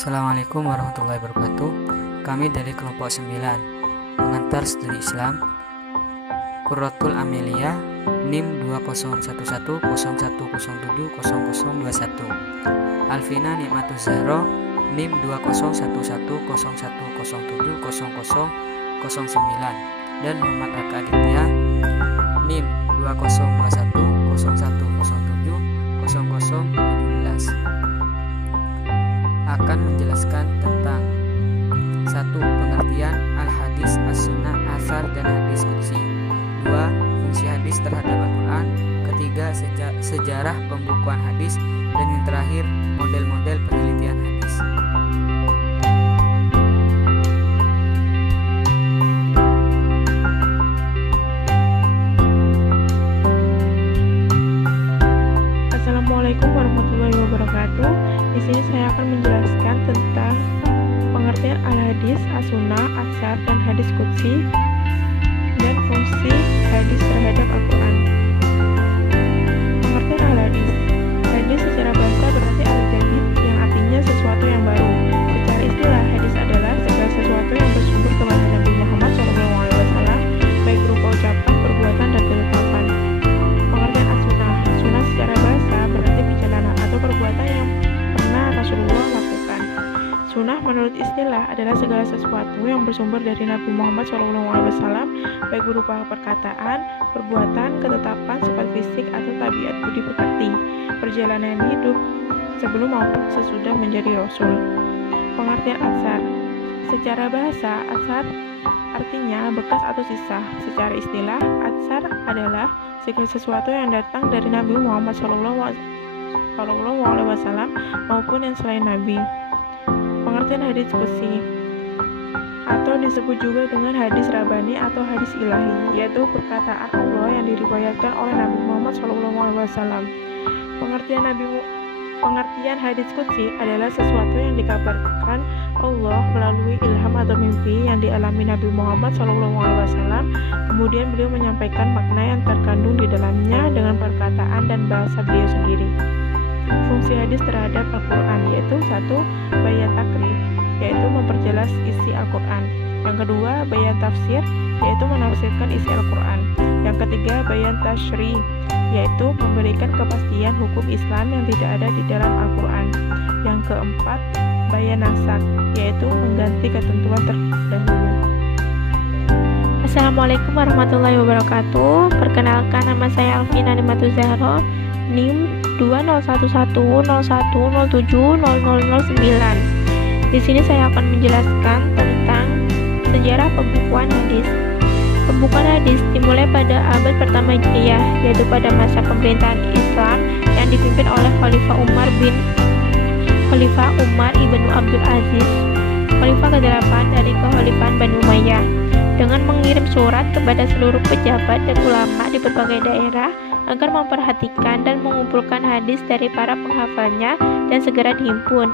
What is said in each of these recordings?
Assalamualaikum warahmatullahi wabarakatuh. Kami dari kelompok 9 pengantar studi Islam Qurratul Amelia NIM 201101070021. Alvina Nikmatuz Zahra NIM 201101070009 dan Muhammad Aka Aditya NIM 202101070017 akan menjelaskan tentang 1. Pengertian al-hadis, as-sunnah, asar, dan hadis qudsi. 2. Fungsi hadis terhadap Al-Quran. Ketiga, sejarah pembukuan hadis. Dan yang terakhir, model-model penelitian hadis. Assalamualaikum warahmatullahi wabarakatuh. Di sini saya akan menjelaskan tentang pengertian al-hadis, as-sunnah, asar, dan hadis qudsi dan fungsi hadis terhadap Al-Quran. Pengertian al-hadis. Hadis secara bahasa berarti al-jadid, yang artinya sesuatu yang baru. Secara istilah, hadis adalah segala sesuatu yang bersumber kepada Nabi Muhammad SAW, baik berupa ucapan, perbuatan, dan ketetapan. Pengertian as-sunnah. Sunnah secara bahasa berarti perjalanan atau perbuatan yang pernah Rasulullah lakukan. Sunnah menurut istilah adalah segala sesuatu yang bersumber dari Nabi Muhammad SAW, baik berupa perkataan, perbuatan, ketetapan, sifat fisik, atau tabiat budi pekerti, perjalanan hidup sebelum maupun sesudah menjadi Rasul. Pengertian asar. Secara bahasa, asar artinya bekas atau sisa. Secara istilah, asar adalah segala sesuatu yang datang dari Nabi Muhammad SAW maupun yang selain Nabi. Pengertian hadis qudsi atau disebut juga dengan hadis rabbani atau hadis ilahi, yaitu perkataan Allah yang diriwayatkan oleh Nabi Muhammad SAW. Pengertian hadis qudsi adalah sesuatu yang dikabarkan Allah melalui ilham atau mimpi yang dialami Nabi Muhammad SAW. Kemudian beliau menyampaikan makna yang terkandung di dalamnya dengan perkataan dan bahasa beliau sendiri. Fungsi hadis terhadap Al-Quran yaitu 1. Bayan takrib, yaitu memperjelas isi Al-Quran. Yang kedua, bayan tafsir, yaitu menafsirkan isi Al-Quran. Yang ketiga, bayan tashri, yaitu memberikan kepastian hukum Islam yang tidak ada di dalam Al-Quran. Yang keempat, bayan nasak, yaitu mengganti ketentuan terdahulu. Assalamualaikum warahmatullahi wabarakatuh. Perkenalkan, nama saya Alvina Nikmatuz Zahra, NIM 201101070009. Di sini saya akan menjelaskan tentang sejarah pembukuan hadis. Pembukuan hadis dimulai pada abad pertama Hijriah, yaitu pada masa pemerintahan Islam yang dipimpin oleh Khalifah Umar ibnu Abdul Aziz, Khalifah ke-8 dari Kekhalifahan Bani Umayyah, dengan mengirim surat kepada seluruh pejabat dan ulama di berbagai daerah agar memperhatikan dan mengumpulkan hadis dari para penghafalnya dan segera dihimpun.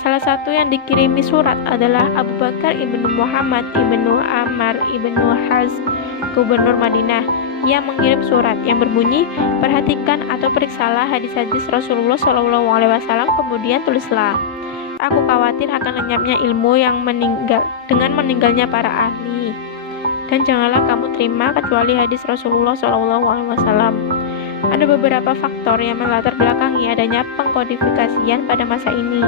Salah satu yang dikirimi surat adalah Abu Bakar ibnu Muhammad ibnu Ammar ibnu Hazm, gubernur Madinah. Ia mengirim surat yang berbunyi, perhatikan atau periksalah hadis-hadis Rasulullah SAW, kemudian tulislah. Aku khawatir akan lenyapnya ilmu yang dengan meninggalnya para ahli, dan janganlah kamu terima kecuali hadis Rasulullah SAW. Ada beberapa faktor yang melatar belakangi adanya pengkodifikasian pada masa ini.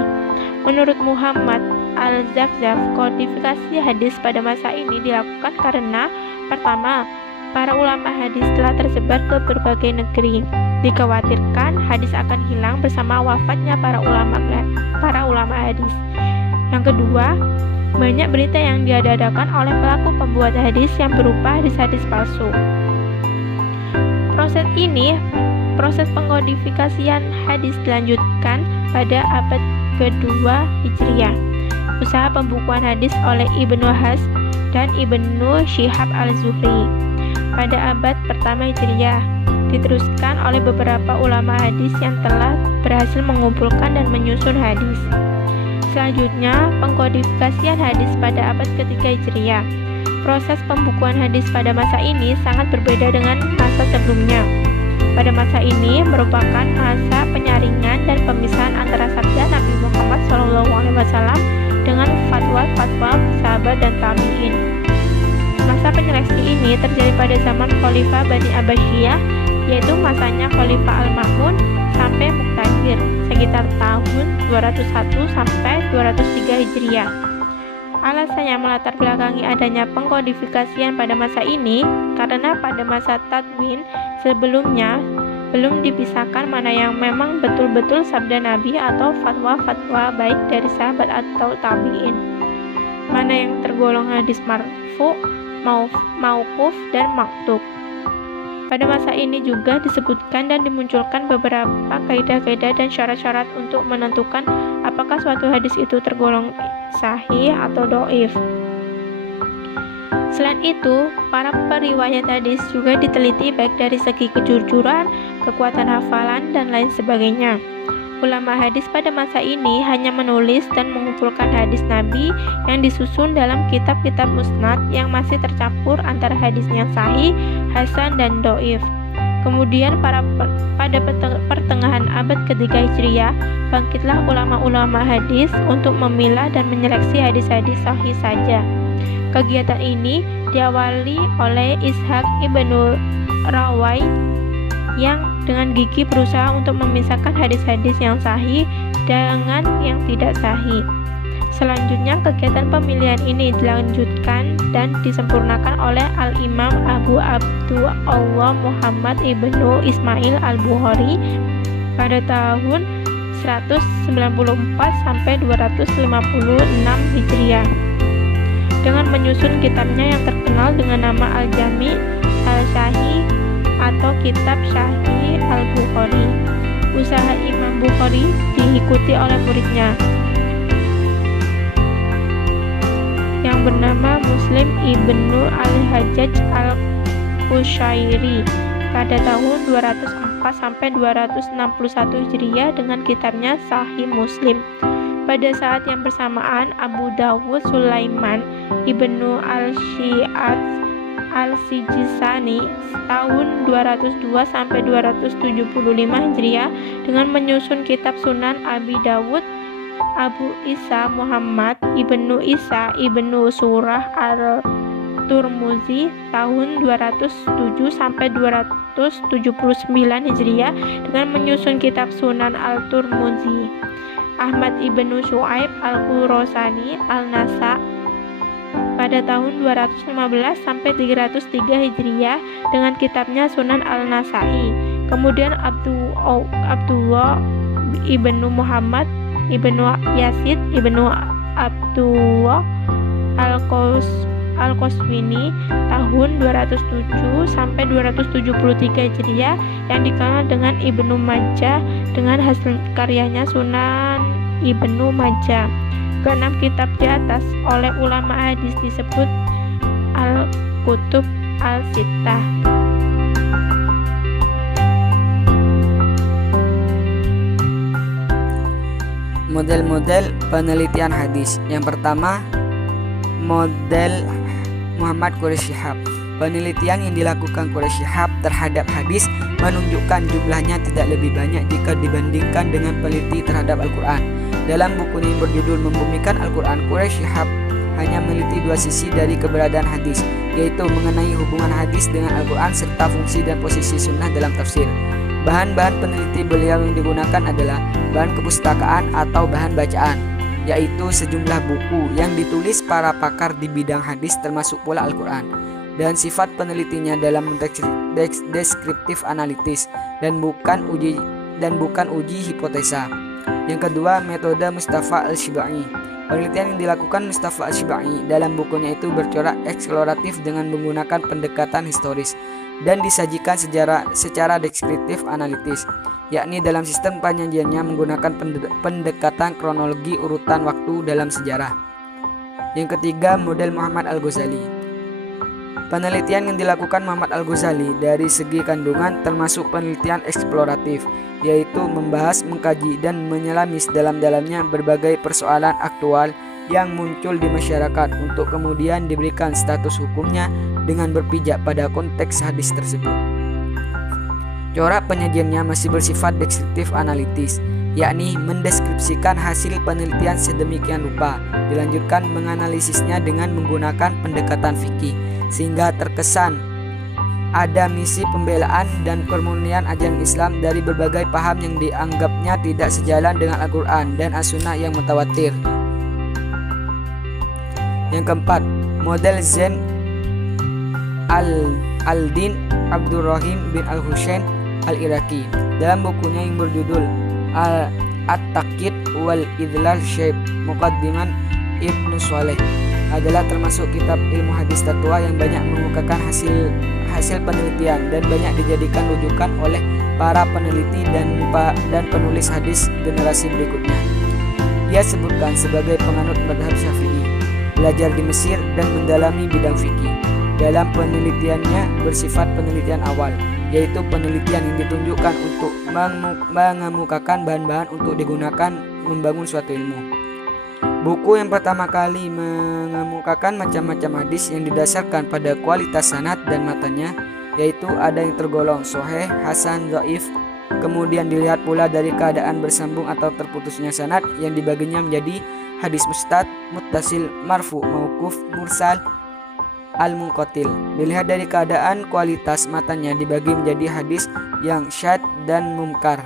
Menurut Muhammad Al-Zafzaf, kodifikasi hadis pada masa ini dilakukan karena pertama, para ulama hadis telah tersebar ke berbagai negeri. Dikhawatirkan hadis akan hilang bersama wafatnya para ulama hadis. Yang kedua, banyak berita yang diadakan oleh pelaku pembuat hadis yang berupa hadis-hadis palsu. Proses pengkodifikasian hadis dilanjutkan pada abad kedua Hijriah. Usaha pembukuan hadis oleh Ibnu Hazm dan Ibnu Syihab al-Zuhri pada abad pertama Hijriah diteruskan oleh beberapa ulama hadis yang telah berhasil mengumpulkan dan menyusun hadis. Selanjutnya, pengkodifikasian hadis pada abad ketiga Hijriah. Proses pembukuan hadis pada masa ini sangat berbeda dengan masa sebelumnya. Pada masa ini merupakan masa penyaringan dan pemisahan antara sabda Nabi Muhammad SAW zaman Khalifah Bani Abbasiyah, yaitu masanya Khalifah Al-Ma'mun sampai Muqtadir sekitar tahun 201 sampai 203 Hijriah. Alasan yang melatar belakangi adanya pengkodifikasian pada masa ini karena pada masa tadwin sebelumnya belum dipisahkan mana yang memang betul-betul sabda Nabi atau fatwa-fatwa baik dari sahabat atau tabi'in, mana yang tergolong hadis marfu, mauquf, dan maktub. Pada masa ini juga disebutkan dan dimunculkan beberapa kaidah-kaidah dan syarat-syarat untuk menentukan apakah suatu hadis itu tergolong sahih atau dhaif. Selain itu, para periwayat hadis juga diteliti baik dari segi kejujuran, kekuatan hafalan, dan lain sebagainya. Ulama hadis pada masa ini hanya menulis dan mengumpulkan hadis Nabi yang disusun dalam kitab-kitab musnad yang masih tercampur antara hadis yang sahih, hasan, dan dhaif. Kemudian pada pertengahan abad ketiga Hijriah, bangkitlah ulama-ulama hadis untuk memilah dan menyeleksi hadis-hadis sahih saja. Kegiatan ini diawali oleh Ishaq ibnu Rawai yang dengan gigih berusaha untuk memisahkan hadis-hadis yang sahih dengan yang tidak sahih. Selanjutnya, kegiatan pemilihan ini dilanjutkan dan disempurnakan oleh Al-Imam Abu Abdullah Muhammad ibnu Ismail Al-Bukhari pada tahun 194 sampai 256 Hijriah dengan menyusun kitabnya yang terkenal dengan nama Al-Jami' Al-Sahih atau Kitab Sahih Al-Bukhari. Usaha Imam Bukhari diikuti oleh muridnya yang bernama Muslim ibnu Al-Hajjaj Al-Qushairi pada tahun 204 sampai 261 Hijriah dengan kitabnya Sahih Muslim. Pada saat yang bersamaan, Abu Dawud Sulaiman ibnu Al-Syi'at Al-Sijistani tahun 202 sampai 275 Hijriah dengan menyusun kitab Sunan Abi Dawud. Abu Isa Muhammad ibnu Isa ibnu Surah Al-Turmuzi tahun 207 sampai 279 Hijriah dengan menyusun kitab Sunan Al-Turmuzi. Ahmad ibnu Syuaib Al-Qurasani Al-Nasa pada tahun 215 sampai 303 Hijriah dengan kitabnya Sunan Al-Nasai. Kemudian Abdullah ibnu Muhammad ibnu Yazid ibnu Abdullah Al-Qaswini tahun 207 sampai 273 Hijriah yang dikenal dengan Ibnu Majah dengan hasil karyanya Sunan Ibnu Majah. Keenam kitab di atas oleh ulama hadis disebut Al-Kutub Al-Sittah. Model-model penelitian hadis. Yang pertama, model Muhammad Quraisy Shihab. Penelitian yang dilakukan Quraisy Shihab terhadap hadis menunjukkan jumlahnya tidak lebih banyak jika dibandingkan dengan peneliti terhadap Al-Quran. Dalam bukunya yang berjudul Membumikan Al-Quran, Quraisy Shihab hanya meneliti dua sisi dari keberadaan hadis, yaitu mengenai hubungan hadis dengan Al-Quran serta fungsi dan posisi sunnah dalam tafsir. Bahan-bahan peneliti beliau yang digunakan adalah bahan kepustakaan atau bahan bacaan, yaitu sejumlah buku yang ditulis para pakar di bidang hadis termasuk pula Al-Quran, dan sifat penelitinya dalam deskriptif analitis dan bukan uji hipotesa. Yang kedua, metode Mustafa Al-Shibai. Penelitian yang dilakukan Mustafa Al-Shibai dalam bukunya itu bercorak eksploratif dengan menggunakan pendekatan historis dan disajikan secara deskriptif analitis, yakni dalam sistem penyajiannya menggunakan pendekatan kronologi urutan waktu dalam sejarah. Yang ketiga, model Muhammad Al-Ghazali. Penelitian yang dilakukan Muhammad Al-Ghazali dari segi kandungan termasuk penelitian eksploratif, yaitu membahas, mengkaji, dan menyelami sedalam-dalamnya berbagai persoalan aktual yang muncul di masyarakat untuk kemudian diberikan status hukumnya dengan berpijak pada konteks hadis tersebut. Corak penyajiannya masih bersifat deskriptif analitis, yakni mendeskripsikan hasil penelitian sedemikian rupa, dilanjutkan menganalisisnya dengan menggunakan pendekatan fikih, sehingga terkesan ada misi pembelaan dan permurnian ajaran Islam dari berbagai paham yang dianggapnya tidak sejalan dengan Al-Quran dan As-Sunnah yang mutawatir. Yang keempat, model Zain al-Din Abdurrahim bin Al-Husain Al-Iraqi dalam bukunya yang berjudul At-Taqyid wal Idlal Syekh Muqaddiman Ibnu Shalih adalah termasuk kitab ilmu hadis tertua yang banyak mengemukakan hasil penelitian dan banyak dijadikan rujukan oleh para peneliti dan penulis hadis generasi berikutnya. Ia sebutkan sebagai penganut mazhab Syafi'i, belajar di Mesir dan mendalami bidang fikih. Dalam penelitiannya bersifat penelitian awal, yaitu penelitian yang ditunjukkan untuk mengemukakan bahan-bahan untuk digunakan membangun suatu ilmu. Buku yang pertama kali mengemukakan macam-macam hadis yang didasarkan pada kualitas sanad dan matanya, yaitu ada yang tergolong sahih, hasan, dhaif. Kemudian dilihat pula dari keadaan bersambung atau terputusnya sanad yang dibaginya menjadi hadis mustad, muttasil, marfu, mauquf, mursal, al-munqatil. Dilihat dari keadaan kualitas matanya dibagi menjadi hadis yang syadz dan munkar.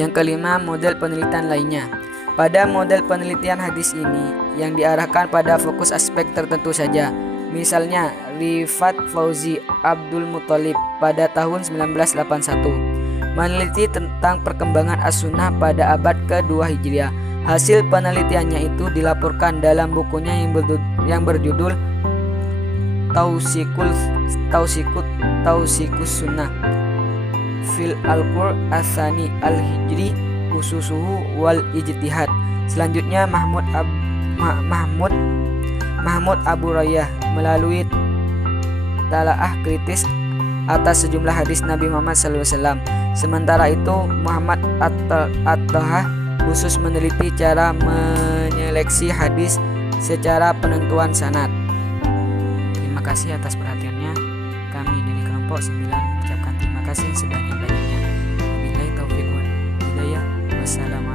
Yang kelima, model penelitian lainnya. Pada model penelitian hadis ini yang diarahkan pada fokus aspek tertentu saja. Misalnya Rifat Fauzi Abdul Muthalib pada tahun 1981 meneliti tentang perkembangan As-Sunnah pada abad ke-2 Hijriah. Hasil penelitiannya itu dilaporkan dalam bukunya yang berjudul Tausikus Sunnah fil Al-Qur As-Sani Al-Hijri Khususuhu wal Ijtihad. Selanjutnya Mahmud Abu Rayyah melalui talaah kritis atas sejumlah hadis Nabi Muhammad SAW. Sementara itu Muhammad At-Taha khusus meneliti cara menyeleksi hadis secara penentuan sanad. Terima kasih atas perhatiannya. Kami dari kelompok 9 mengucapkan terima kasih sebanyak-banyaknya. Wabillahi taufiq wal hidayah. Wassalamualaikum.